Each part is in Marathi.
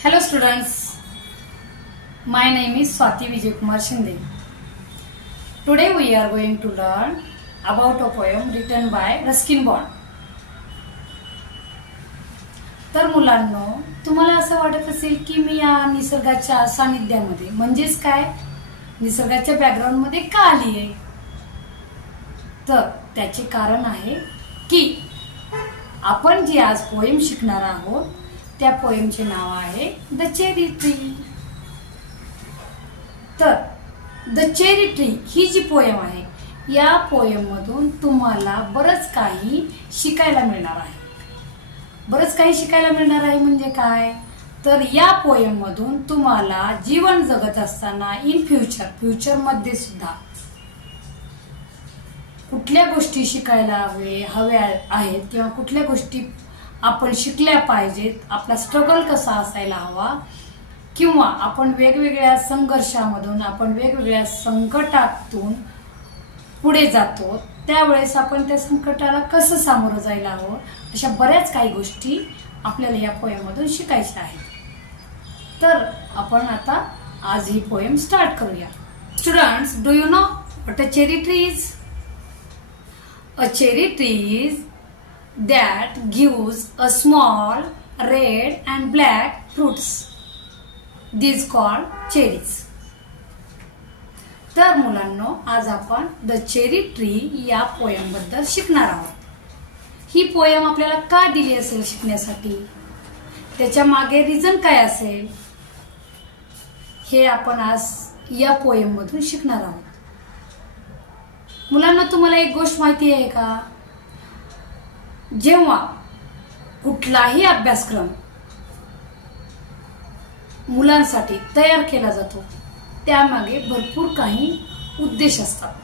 Hello students, my name is Swati Vijay Kumar Shinde. Today we are going to learn about a poem written by Ruskin Bond. तर मुलांनो, तुम्हाला असं वाटत असेल की मी या निसर्गाच्या सानिध्यामध्ये म्हणजेच काय निसर्गाच्या बॅकग्राऊंडमध्ये का आली आहे, तर त्याचे कारण आहे की आपण जी आज पोएम शिकणार आहोत त्या पोएमचे नाव आहे द चेरी ट्री. तर द चेरी ट्री ही जी पोएम आहे या पोएम मधून तुम्हाला बरंच काही शिकायला मिळणार आहे. बरंच काही शिकायला मिळणार आहे म्हणजे काय, तर या पोएम मधून तुम्हाला जीवन जगत असताना इन फ्युचरमध्ये सुद्धा कुठल्या गोष्टी शिकायला हव्या आहेत किंवा कुठल्या गोष्टी आपण शिकल्या पाहिजेत, आपला स्ट्रगल कसा असायला हवा किंवा आपण वेगवेगळ्या संघर्षामधून आपण वेगवेगळ्या संकटातून पुढे जातो त्यावेळेस आपण त्या संकटाला कसं सामोरं जायला हवं, अशा बऱ्याच काही गोष्टी आपल्याला या पोएममधून शिकायच्या आहेत. तर आपण आता आज ही पोएम स्टार्ट करूया. Students, do you know what a cherry tree is? A cherry tree is that gives a small red and black fruits. These called cherries. तर मुलांनो, आज आपण द चेरी ट्री या पोएम बद्दल शिकणार आहोत. ही पोएम आपल्याला का दिली असेल शिकण्यासाठी, त्याच्या मागे रिझन काय असेल, हे आपण आज या पोएम मधून शिकणार आहोत. मुलांना, तुम्हाला एक गोष्ट माहिती आहे का, जेव्हा कुठलाही अभ्यासक्रम मुलांसाठी तयार केला जातो त्यामागे भरपूर काही उद्देश असतात.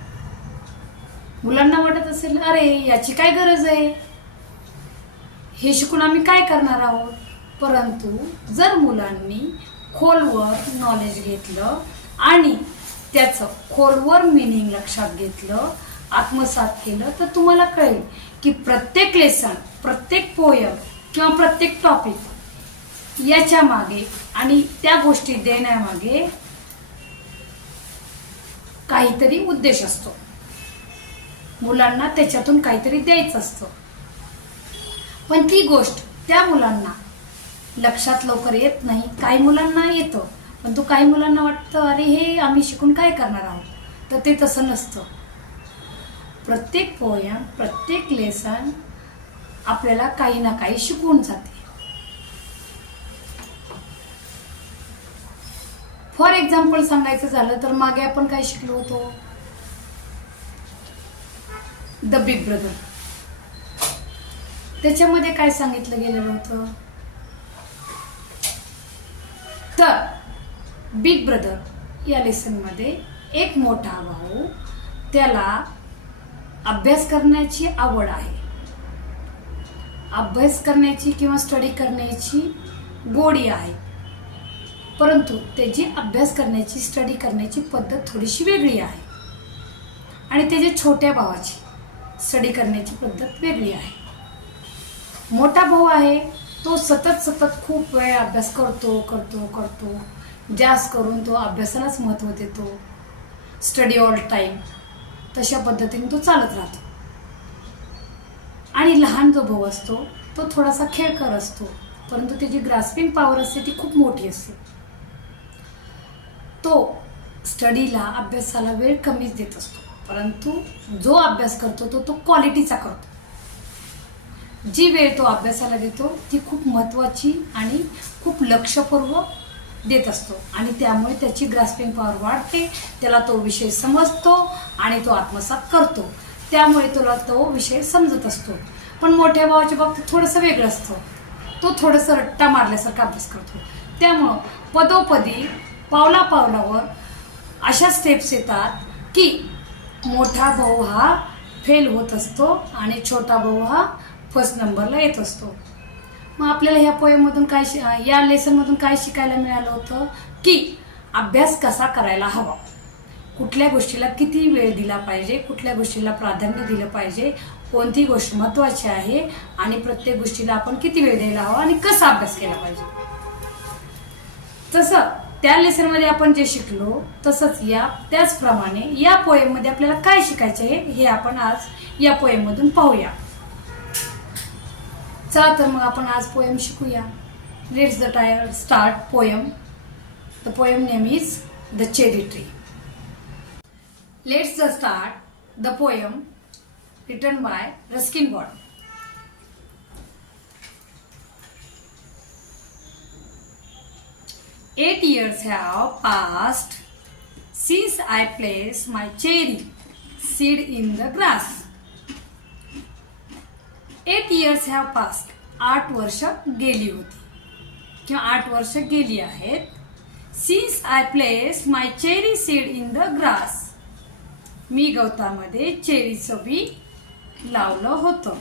मुलांना वाटत असेल अरे याची काय गरज आहे, हे शिकून आम्ही काय करणार आहोत. परंतु जर मुलांनी खोलवर नॉलेज घेतलं आणि त्याचं खोलवर मिनिंग लक्षात घेतलं, आत्मसात केलं, तर तुम्हाला कळेल की प्रत्येक लेसन, प्रत्येक पोयम किंवा प्रत्येक टॉपिक याच्या मागे आणि त्या गोष्टी देण्यामागे काहीतरी उद्देश असतो. मुलांना त्याच्यातून काहीतरी द्यायचं असतं, पण ती गोष्ट त्या मुलांना लक्षात लवकर येत नाही. काही मुलांना येतं, पण काही मुलांना वाटतं अरे हे आम्ही शिकून काय करणार आहोत, तर ते तसं नसतं. प्रत्येक पोयम, प्रत्येक लेसन आपल्याला काही ना काही शिकवून जाते. फॉर एक्झाम्पल सांगायचं झालं तर मागे आपण काय शिकलो होतो, द बिग ब्रदर. त्याच्यामध्ये काय सांगितलं गेलेलं होतं, तर बिग ब्रदर या लेसन मध्ये एक मोठा भाऊ, त्याला अभ्यास करण्याची आवड आहे, अभ्यास करण्याची किंवा स्टडी करण्याची गोडी आहे, परंतु त्याची अभ्यास करण्याची स्टडी करण्याची पद्धत थोडीशी वेगळी आहे आणि त्याच्या छोट्या भावाची स्टडी करण्याची पद्धत वेगळी आहे. मोठा भाऊ आहे तो सतत खूप वेळ अभ्यास करतो, जास्त करून तो अभ्यासालाच महत्त्व देतो, स्टडी ऑल टाइम, तशा पद्धतीने तो चालत राहतो. आणि लहान जो भाऊ असतो तो थोडासा खेळकर असतो, परंतु त्याची ग्रास्पिंग पॉवर असते ती खूप मोठी असते. तो स्टडीला, अभ्यासाला वेळ कमीच देत असतो, परंतु जो अभ्यास करतो तो क्वालिटीचा करतो. जी वेळ तो अभ्यासाला देतो ती खूप महत्त्वाची आणि खूप लक्षपूर्वक देत असतो आणि त्यामुळे त्याची ग्रास्पिंग पॉवर वाढते, त्याला तो विषय समजतो आणि तो आत्मसात करतो, त्यामुळे तुला तो विषय समजत असतो. पण मोठ्या भावाच्या बाबतीत थोडंसं वेगळं असतं, तो थोडंसं रट्टा मारल्यासारखा अभ्यास करतो. त्यामुळं पदोपदी पावलावर अशा स्टेप्स येतात की मोठा भाऊ हा फेल होत असतो आणि छोटा भाऊ हा फर्स्ट नंबरला येत असतो. मग आपल्याला ह्या पोएममधून या लेसनमधून काय शिकायला मिळालं होतं की अभ्यास कसा करायला हवा, कुठल्या गोष्टीला किती वेळ दिला पाहिजे, कुठल्या गोष्टीला प्राधान्य दिलं पाहिजे, कोणती गोष्ट महत्त्वाची आहे आणि प्रत्येक गोष्टीला आपण किती वेळ द्यायला हवा आणि कसा अभ्यास केला पाहिजे. तसं त्या लेसनमध्ये आपण जे शिकलो तसंच त्याचप्रमाणे या पोएममध्ये आपल्याला काय शिकायचे आहे हे आपण आज या पोएममधून पाहूया. चला तर मग आपण आज पोएम शिकूया. Let's the start poem. The poem name is the cherry tree. Let's the start the poem written by Ruskin Bond. Eight years have passed since I placed my cherry seed in the grass. 8 years have passed. 8 वर्ष गेली होती किंवा 8 वर्ष गेली आहेत. Since I placed my cherry seed in the grass. मी गवतामध्ये चेरीचं बी लावलं होतं.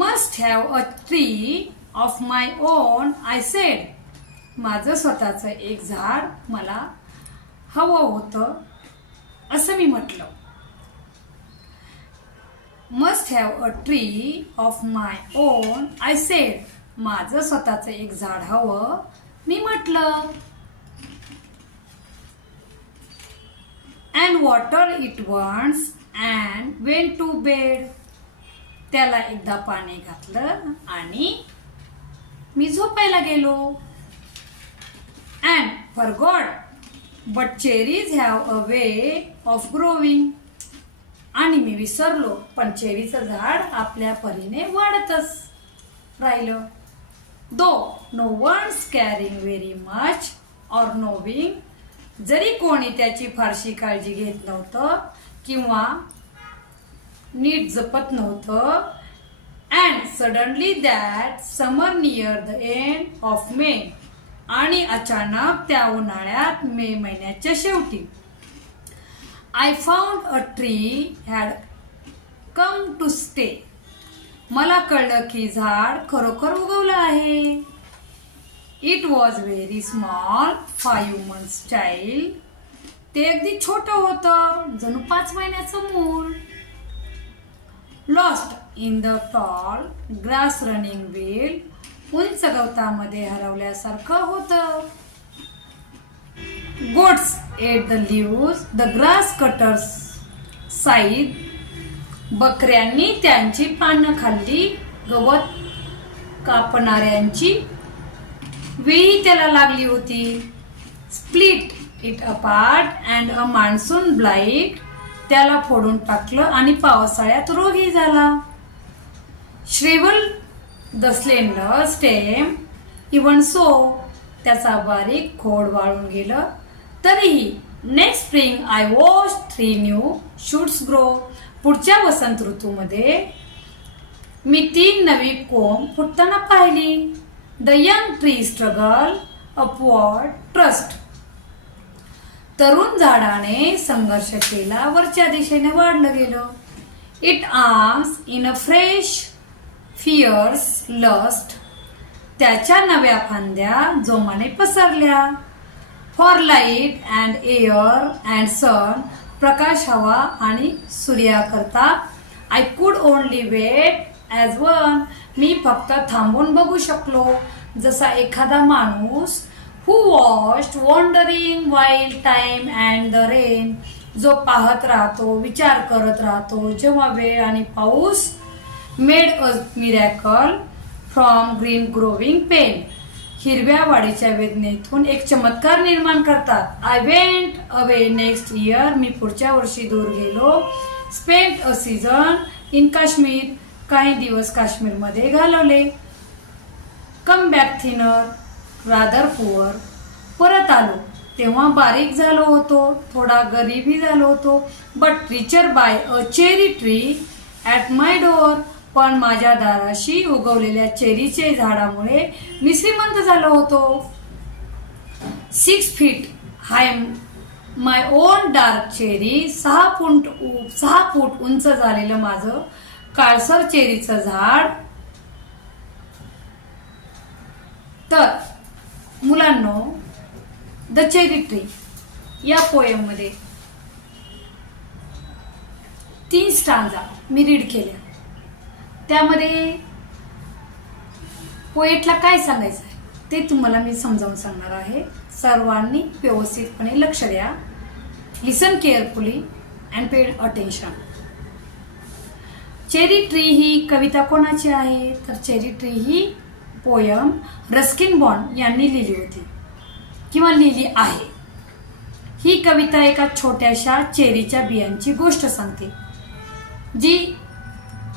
Must have a tree of my own, I said. माझं स्वतःचं एक झाड मला हवं होतं असं मी म्हटलं. Must have a tree of my own, I said. माझं स्वतःचं एक झाड हवं मी म्हटलं. And water it once and went to bed. त्याला एकदा पाणी घातलं आणि मी झोपायला गेलो. And forgot, but cherries have a way of growing. आणि मी विसरलो पण चेरीचं झाड आपल्या परीने वाढतच राहिलं. Though no one's caring very much or knowing, जरी कोणी त्याची फारशी काळजी घेत नव्हतं किंवा नीट जपत नव्हतं. And suddenly that summer near the end of May. आणि अचानक त्या उन्हाळ्यात मे महिन्याच्या शेवटी I found a tree had come to stay. मला कळलं की झाड खरोखर उगवलं आहे. It was very small, 5 months child. ते अगदी छोटं होतं, जणू 5 महिन्याचं मूल. Lost in the tall grass running wheel. उंच गवतामध्ये हरवल्यासारखं होतं. Goats ate the leaves, the grass cutters sighed. बकऱ्यांनी त्यांची पानं खाल्ली, गवत कापणाऱ्यांची वेळी त्याला लागली होती. Split it apart and a monsoon blight. त्याला फोडून टाकलं आणि पावसाळ्यात रोगी झाला. Shrivel the slender stem, even so. त्याचा बारीक खोड वाळून गेलं तरीही. Next spring I watched 3 new shoots grow. पुढच्या वसंत ऋतूमध्ये मी 3 नवी कोंब फुटताना पाहिली. The young tree struggle upward trust. तरुण झाडाने संघर्ष केला, वरच्या दिशेने वाढलं गेलं. It arms in a fresh fierce lust. त्याच्या नव्या फांद्या जोमाने पसरल्या. For light and air and sun. प्रकाश, हवा आणि सूर्याकरता. I could only wait as one. मी फक्त थांबून बघू शकलो जसा एखादा माणूस. Who watched wandering while time and the rain. जो पाहत राहतो, विचार करत राहतो जेव्हा वेळ आणि पाऊस made a miracle from green growing pain. हिरव्या वाढीच्या वेदनेतून एक चमत्कार निर्माण करतात. I went away next year. मी पुढच्या वर्षी दूर गेलो. Spent a season in Kashmir. काही दिवस काश्मीरमध्ये घालवले. Come back thinner, rather poor. परत आलो तेव्हा बारीक झालो होतो, थोडा गरीबी झालो होतो. But richer by a cherry tree at my door. पण माझ्या दाराशी उगवलेल्या चेरीचे झाडामुळे मी श्रीमंत झालो होतो. 6 feet high my own dark cherry. 6 फूट उंच झालेलं माझं काळसर चेरीचं झाड. तर मुलांनो, द चेरी ट्री या पोएम मध्ये 3 स्टांजा मी रीड केल्या. त्यामध्ये पोएटला काय सांगायचं आहे ते तुम्हाला मी समजावून सांगणार आहे. सर्वांनी व्यवस्थितपणे लक्ष द्या. Listen carefully and paid attention. Cherry tree ही कविता कोणाची आहे? तर चेरी ट्री ही पोयम रस्किन बॉन्ड यांनी लिहिली होती किंवा लिहिली आहे. ही कविता एका छोट्याशा चेरीच्या बियांची गोष्ट सांगते, जी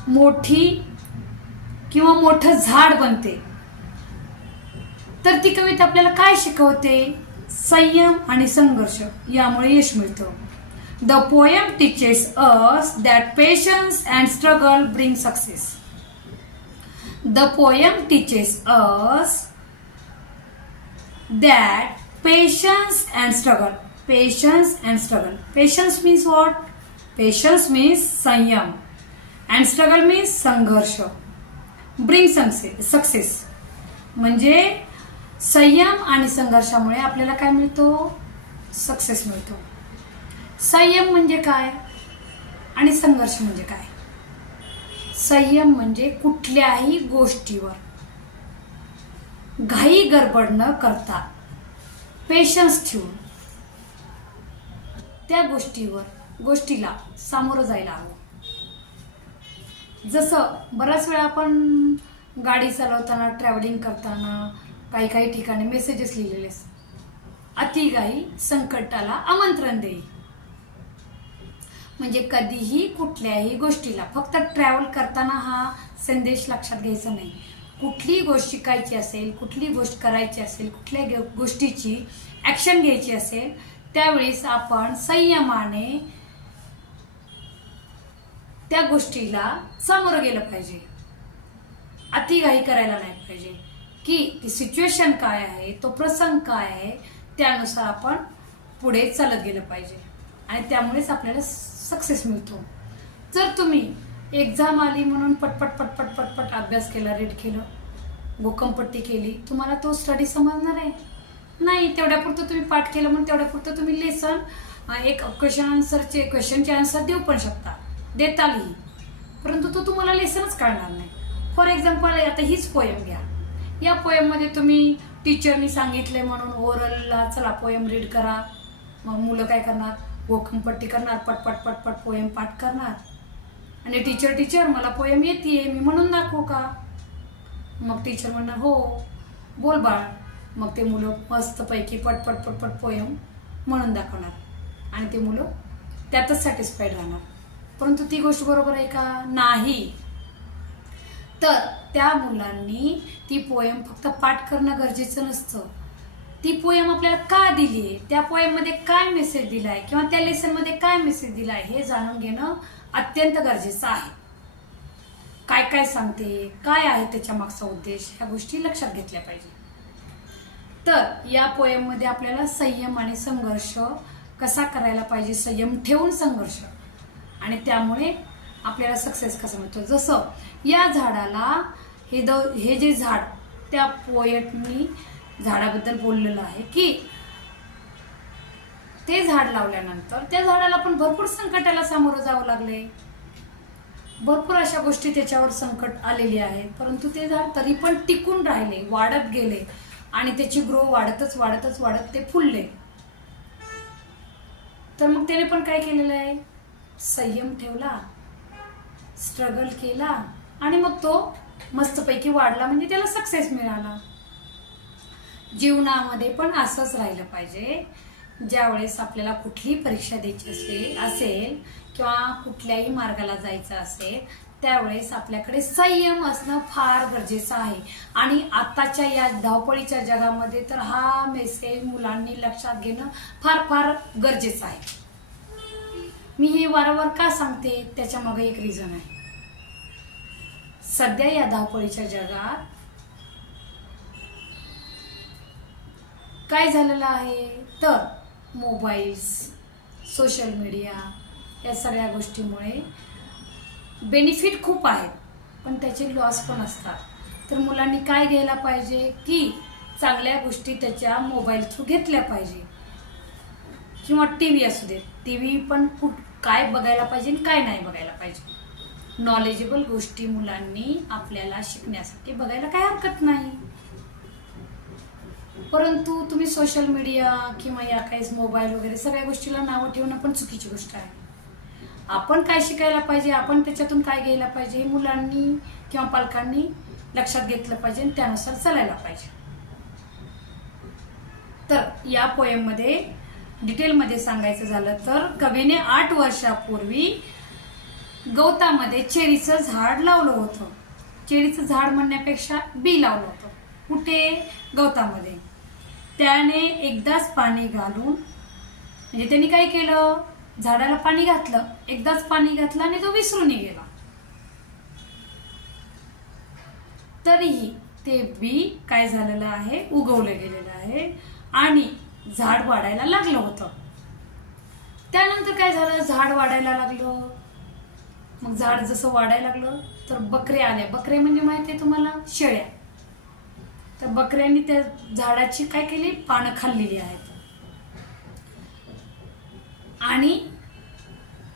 मोठी किंवा मोठं झाड बनते. तर ती कविता आपल्याला काय शिकवते? संयम आणि संघर्ष यामुळे यश मिळतं. The poem teaches us that patience and struggle bring success. The poem teaches us that patience and struggle. Patience and struggle. Patience means what? Patience means संयम अँड स्ट्रगल मीन्स संघर्ष. ब्रिंग सक्सेस म्हणजे संयम आणि संघर्षामुळे आपल्याला काय मिळतो? सक्सेस मिळतो. संयम म्हणजे काय आणि संघर्ष म्हणजे काय? संयम म्हणजे कुठल्याही गोष्टीवर घाई गडबड न करता पेशन्स ठेवून त्या गोष्टीला सामोरं जायला हवं. जसं बऱ्याच वेळा आपण गाडी चालवताना, ट्रॅव्हलिंग करताना काही ठिकाणी मेसेजेस लिहिलेले असतात. अतिघाई संकटाला आमंत्रण देई. म्हणजे कधीही कुठल्याही गोष्टीला, फक्त ट्रॅव्हल करताना हा संदेश लक्षात घ्यायचा नाही. कुठली गोष्ट शिकायची असेल, कुठली गोष्ट करायची असेल, कुठल्या गोष्टीची ॲक्शन घ्यायची असेल, त्यावेळेस आपण संयमाने त्या गोष्टीला सामोरं गेलं पाहिजे. अतिघाई करायला नाही पाहिजे. की ती सिच्युएशन काय आहे, तो प्रसंग काय आहे, त्यानुसार आपण पुढे चालत गेलं पाहिजे आणि त्यामुळेच आपल्याला सक्सेस मिळतो. जर तुम्ही एक्झाम आली म्हणून पटपट अभ्यास केला, रीड केलं, भूकंपट्टी केली, तुम्हाला तो स्टडी समजणार आहे? नाही. तेवढ्यापुरतं तुम्ही पाठ केलं म्हणून तेवढ्यापुरतं तुम्ही लेसन एक क्वेश्चनचे आन्सर देऊ पण शकता, देतालही, परंतु तो तुम्हाला लेसनच कळणार नाही. फॉर एक्झाम्पल आता हीच पोयम घ्या. या पोयममध्ये तुम्ही टीचरनी सांगितले म्हणून ओरलला चला पोयम रीड करा, मग मुलं काय करणार? भूकंपट्टी करणार, पटपट पोयम पाठ करणार आणि टीचर मला पोयम येते, मी म्हणून दाखवू का? मग टीचर म्हणणार हो बोल बाळ. मग ते मुलं मस्तपैकी पटपट पोयम म्हणून दाखवणार आणि ते मुलं त्यातच सॅटिस्फाईड राहणार. परंतु ती गोष्ट बरोबर आहे का? नाही. तर त्या मुलांनी ती पोयम फक्त पाठ करणं गरजेचं नसतं. ती पोयम आपल्याला का दिली आहे, त्या पोयममध्ये काय मेसेज दिलाय किंवा त्या लेसनमध्ये काय मेसेज दिलाय हे जाणून घेणं अत्यंत गरजेचं आहे. काय सांगते, काय आहे त्याच्या मागचा उद्देश, ह्या गोष्टी लक्षात घेतल्या पाहिजे. तर या पोयममध्ये आपल्याला संयम आणि संघर्ष कसा करायला पाहिजे, संयम ठेवून संघर्ष, आणि त्यामुळे आपल्याला सक्सेस कसं मिळतो. जसं या झाडाला हे जे झाड, त्या पोएटनी झाडाबद्दल बोललेलं आहे की ते झाड लावल्यानंतर त्या झाडाला पण भरपूर संकटाला सामोरं जावं लागले, भरपूर अशा गोष्टी त्याच्यावर संकट आलेली आहेत, परंतु ते झाड तरी पण टिकून राहिले, वाढत गेले आणि त्याची ग्रो वाढत ते फुलले. तर मग त्याने पण काय केलेलं आहे? संयम ठेवला, स्ट्रगल केला आणि मग तो मस्तपैकी वाढला, म्हणजे त्याला सक्सेस मिळाला. जीवनामध्ये पण असंच राहिलं पाहिजे. ज्यावेळेस आपल्याला कुठलीही परीक्षा द्यायची असेल किंवा कुठल्याही मार्गाला जायचं असेल, त्यावेळेस आपल्याकडे संयम असणं फार गरजेचं आहे. आणि आताच्या या धावपळीच्या जगामध्ये तर हा मेसेज मुलांनी लक्षात घेणं फार गरजेचं आहे. मी हे वारंवार का सांगते, त्याच्या मागे एक रिझन आहे. सध्या या धावपळीच्या जगात काय झालेलं आहे, तर मोबाईल्स, सोशल मीडिया या सगळ्या गोष्टीमुळे बेनिफिट खूप आहेत पण त्याचे लॉस पण असतात. तर मुलांनी काय घ्यायला पाहिजे की चांगल्या गोष्टी त्याच्या मोबाईल थ्रू घेतल्या पाहिजे किंवा टीव्ही असू दे, टीव्ही पण काय बघायला पाहिजे आणि काय नाही बघायला पाहिजे. नॉलेजेबल गोष्टी मुलांनी आपल्याला शिकण्यासाठी बघायला काही हरकत नाही. परंतु तुम्ही सोशल मीडिया किंवा या काही मोबाईल वगैरे सगळ्या गोष्टीला नावं ठेवणं पण चुकीची गोष्ट आहे. आपण काय शिकायला पाहिजे, आपण त्याच्यातून काय घ्यायला पाहिजे, हे मुलांनी किंवा पालकांनी लक्षात घेतलं पाहिजे आणि त्यानुसार चालायला पाहिजे. तर या पोएममध्ये डिटेलमध्ये सांगायचं झालं तर कवीने 8 वर्षापूर्वी गवतामध्ये चेरीचं झाड लावलं होतं. चेरीचं झाड म्हणण्यापेक्षा बी लावलं होतं. कुठे? गवतामध्ये. त्याने एकदाच पाणी घालून, म्हणजे त्यांनी काय केलं, झाडाला पाणी घातलं, एकदाच पाणी घातलं आणि तो विसरून गेला. तरीही ते बी काय झालेलं आहे, उगवलं गेलेलं आहे आणि झाड वाढायला लागलं होतं. त्यानंतर काय झालं, झाड वाढायला लागलं. मग झाड जसं वाढायला लागलं तर बकरे आल्या. बकरे म्हणजे माहिती आहे तुम्हाला, शेळ्या. तर बकऱ्यांनी त्या झाडाची काय केली, पानं खाल्लेली आहेत. आणि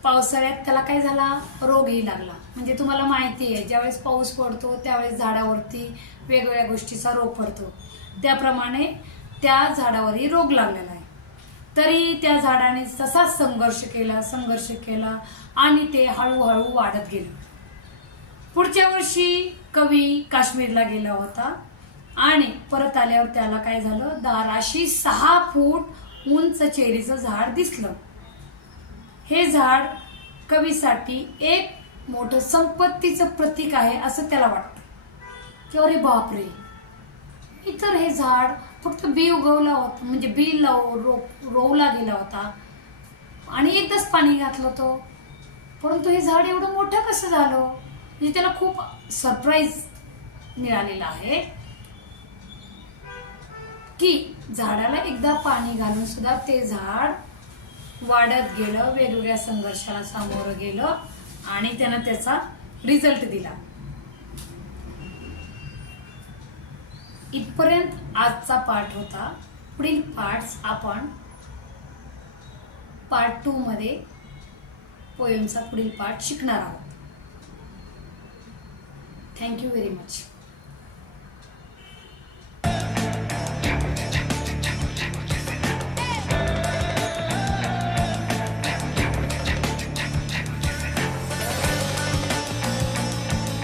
पावसाळ्यात त्याला काय झाला, रोगही लागला. म्हणजे तुम्हाला माहिती आहे, ज्यावेळेस पाऊस पडतो त्यावेळेस झाडावरती वेगवेगळ्या गोष्टीचा रोग पडतो. त्याप्रमाणे त्या झाडावरही रोग लागलेला आहे. तरी त्या झाडाने तसाच संघर्ष केला आणि ते हळूहळू वाढत गेलं. पुढच्या वर्षी कवी काश्मीरला गेला होता आणि परत आल्यावर त्याला काय झालं, दाराशी 6 फूट उंच चेरीचं झाड दिसलं. हे झाड कवीसाठी एक मोठं संपत्तीचं प्रतीक आहे असं त्याला वाटतं की अरे बापरे, इतर हे झाड फक्त बी उगवला होता, म्हणजे बी रोवला गेला होता आणि एकदाच पाणी घातलं होतं, परंतु हे झाड एवढं मोठं कसं झालं. म्हणजे त्याला खूप सरप्राईज मिळालेला आहे की झाडाला एकदा पाणी घालून सुद्धा ते झाड वाढत गेलं, वेगवेगळ्या संघर्षाला सामोरं गेलं आणि त्यानं त्याचा रिझल्ट दिला. इथपर्यंत आजचा पाठ होता. पुढील पार्ट्स आपण पार्ट 2 मध्ये पोएमचा पुढील पार्ट शिकणार आहोत. Thank you very much.